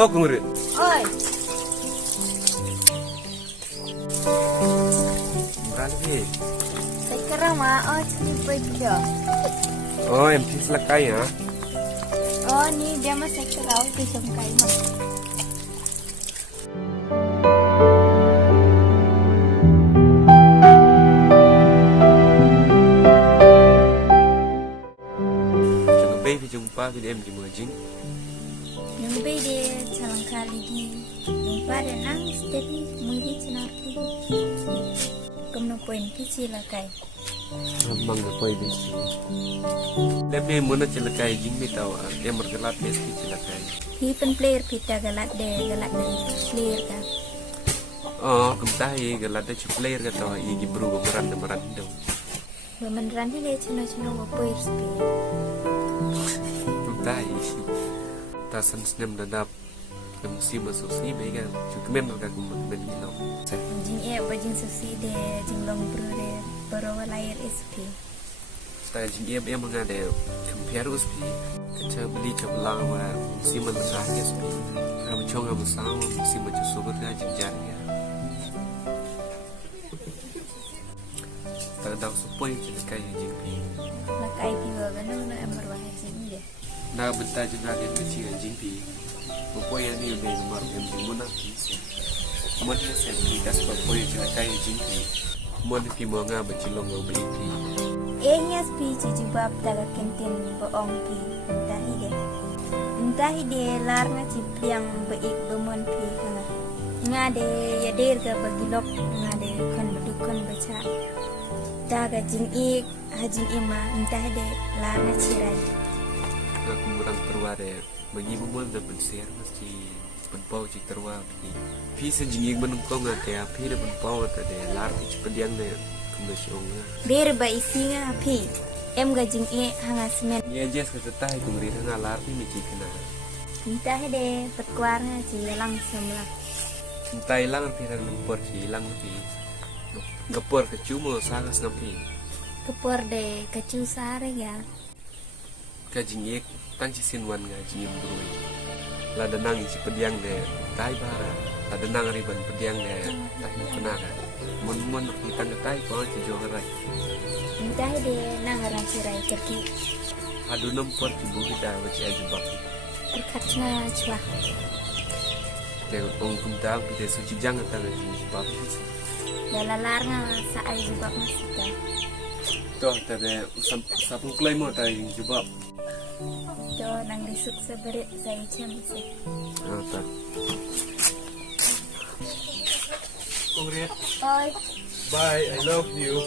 Oh, kemarin. Oi, Berani. sekarang mah sini pergi. Oh, empty selekai ya. Oh, ni dia mah sekarang tu sengkai mah. Jangan baby jumpa di em di merging. Yang beda calang kali di jumpa dan nangis tapi mungkin cenar tu. Kamu poin kecil lah kai. Mang na koi besi. Lebih mana celakai jing mi tahu em bergelat besi celakai. Hi pen player pita galat de player kan. Oh, kemtahi gelat de player kata igi berubah meran dong. Bemeran ni dia cina wapoir spi. Kemtahi. Tasan senyum dadap. Kemsi masuk si baik kan. Cuma memang aku menilai. Jing bajing susi de jing long bro de barawa layar SP. Saya jing em mengada compare uspi. Kita beli cabelang wa si menasahnya uspi. Kami coba bersama si macam sobat jeng ya. Tak tahu sepoi kita kaya jing pi. Lah kai pi wa gana na amar wa jing dia. Na bentar jenah yang kecil jing pi. Sepoi yang ni lebih nomor yang dimana pi. Kemudian saya berikan sepoi jenah kaya jing pi. Kemudian pi mau ngah bercilong mau beli pi. Nyas pi jibab daga kentin boong pi entahi de larna cipriang beik bemon pi hanga ngade ya der ga bagilok ngade kan dukan baca daga jing ik hajing ima entahi de larna cirai Aku kurang terwa de bagi bemon dan benser mesti penpau cik terwa pi. Pi sejingik menungkong ate pi de penpau ate de lar pi cepediang de der ba isinga pi em ga jing e hanga semen ya jes kata tahu kemarin hanga lar pi mesti kena. entahi de petkuarnya ci lang semla Entai lang pi ran nempor si lang pi. Ngepor ke cuma sangat napi. kepor de kacu sare ya Kajing ek tang si sinwan ngaji imbrui. Lada nang si pediang de tai bara. Lada nang riban pediang de tai kenara. Mun kita ngetai kau si jo harai. entahi de nangara cirai kerki Adu nempor si bu kita baca aja bab. terkatna celah Dengan ong kumtang kita suci jangan tangan si bab. dalalar nga sa ay jubak masita Toh tadi sapung klay mo tayo jubab. to nang risuk sa beri sa icem isa Tak. Kongret. oy Bye. I love you.